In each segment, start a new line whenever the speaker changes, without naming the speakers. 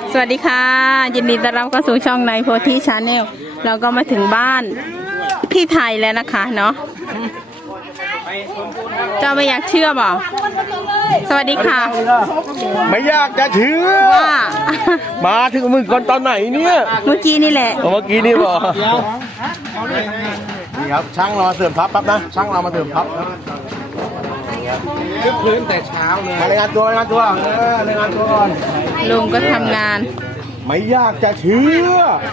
สวัสดีค่ะยินดีต้อนรับเข้าสู่ช่องในโพธิชาแนลเราก็มาถึงบ้านพี่ไทยแล้วนะคะเนาะเจ้าไม่อยากเชื่อบอกสวัสดีค่ะ
ไม่อยากจะเชื่อ
ว่า
มาถึงมึงก่อนตอนไหนเนี่ย
เมื่อกี้นี่แหละ
เมื่อกี้นี่บอกนี่ครับช่างเราเสริมทัพปั๊บนะช่างเรามาเสริมทัพคึกคืนแต่เช้าเลยมารายงานตัวรายงานตัวรายงานตัวก่อน
ลุงก็ทำงาน
ไม่อยากจะเชื่อ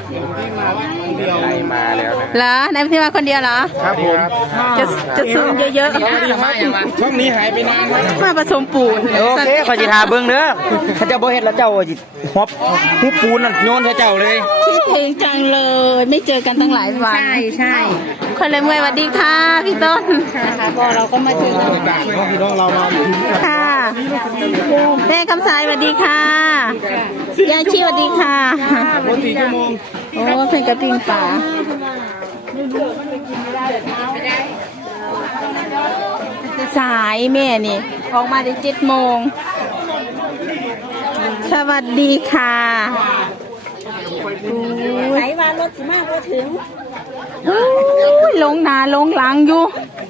มาแล้วนะ
เหรอนายพี่มาคนเดียวเหรอ
ครับผม
จะซูมเยอะ
ๆช่วงนี้หายไปนาน
มาผสมปูน
โอเคขอจิทาเบิ้งเด้อถ้าเจ้าบ่เฮ็ดแล้วเจ้าจิฮอบผู้ปูนน่ะโยนให้เจ้าเลย
คิดถึงจังเลยไม่เจอกันตั้งหลายวันใช่คนเลยเมื่อยสวัสดีค่ะพี่ต้นค่ะก็เราก็มาถึง
พี่น้องเรามา
ค่ะแม่คำสายสวัสดีค่ะยายชีสวัสดีค่ะ
4 ชั่วโมง
โอ้เป็นกระปิงป่าสายแม่นี่ออกมาได้7 โมงสวัสดีค่ะ
ไหนมารถสิมากพอถึง
ลงหนาลงหลังอยู่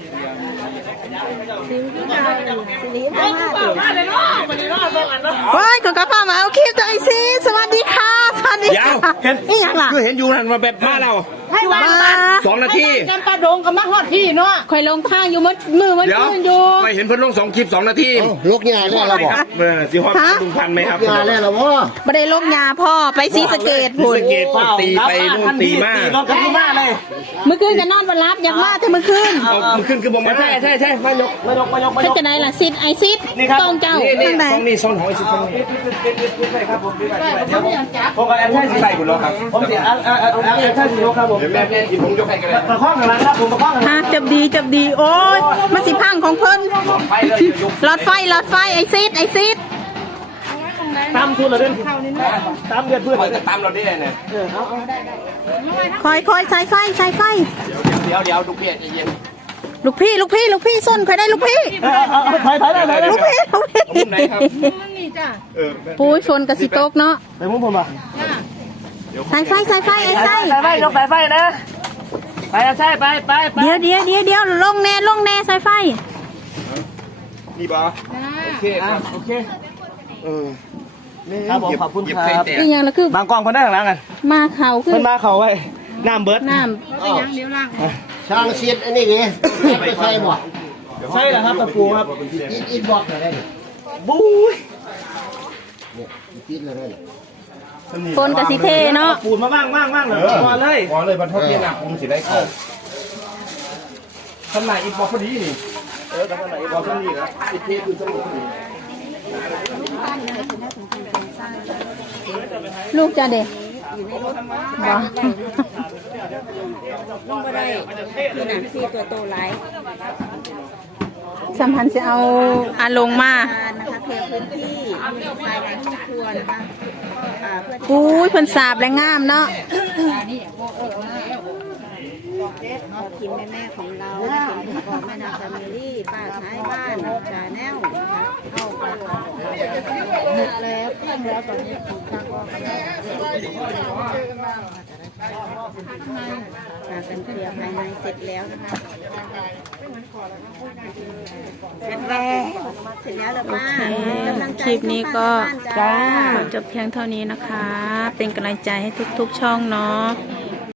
ว้ายขอกระเป๋ามาเอาคลิปตัวไอซีสวัสดีค่ะสวัสดีค่ะ
เห็น
นี่ยังล่ะ
คือเห็นอยู่นั่นมาแบบมาเรา
มา
2 นาที
จำปาดงกับมาฮอดพี่เนาะ
คอยลงข้างอยู่มือมันขึ้นอยู่
ไม่เห็นเพิ่นลง2 คลิป 2 นาที
ลูกยาแล้วเราบอก
สิฮอดลุงพันไหมครับ
ยาแล้วเราบ่
ไม่ได้ลงยาพ่อไปซีสเกต
พูดตีไปนู่นตีมาก
นอนกันที่มาเลย
เมื่อคืนจะนอนวันรับอยากมาแต่เมื่อคืน
คือบ่มาใช่มายก
เป็นจะไหนล่ะซิดไอซิดกองเจ้า
ข้างในนี่ซ้อนหอยซิดซ้อนนี่ครับผมผมกับแอนใช่สิใส่คุณแล้วครับผมเดี๋ยวใช่สิยกครับผมแม่ผมยกให้กันเลยประคองกันนะครับผมประคองกัน
จับดีโอ้ยมาสิพังของเพิ่นหลอดไฟไอซิด
ตามทุนเราเด่นตามเดือดเพื่อนตามเราได้เลยเนี่ย
คอยใส่ไฟ
เดี๋ยวลูกพี่ใจเย็น
ลูกพี่ส้นใครได้ลูกพี่
ถ่ายได้
ลูกพี่ปุ้ยชนกับสิโต๊กเนาะ
ไปมุ้งผมอ่ะ
ใส่ไฟไอ้ไส้
ยกสายไฟนะไปใช่ไป
เดี๋ยวลงแน่สายไฟ
นี่บ่โอเค
ครับผมขอบคุณครับ
นี่ยังละคื
อบางกองคนได้ข้างหลังกัน
มาเข่าขึ้น
มาเข่าไว้น้ำเบิร์ด
น้ำเดี๋ยวล่าง
ช่างเสียดอันนี้ไงไปใส่บ่ใช่เหรอครับตะปูครับอินบอกอะไรบู๊ยเนี่ยติดเลย
คนกับสิเทเนาะ
ปูนมาบ้างเลยพอ
เลยบรรทุกเนี่ยนะผมสิได้เข้าทำไหนอีกบอกพอดีนี่ทำไหนอีกบอกพอดีนะติดเทคือสมุดพอดี
ลูกจะเด็ก
ลงมาได้คือหนังซีตัวโตไลท์
สัมพันธ์จะเอาลงมา
นะคะเคลียร์พื้นที่ภายในห้องครัวนะคะ
ปุ้ยเพิ่นสาบและงามเนาะ
ทีมแม่ของเราของแม่นาแฟมิลี่ป้าท้ายบ้านชาแนลนะคะเอาไปหมดแล้วเพียงแล้วตอนนี้ถูกทางออกการเคลียร์ภายในเสร็จแล้วนะคะเสร็จแล้วแล้วป้า
คลิปนี้ก็จบเพียงเท่านี้นะคะเป็นกำลังใจให้ทุกๆช่องเนาะ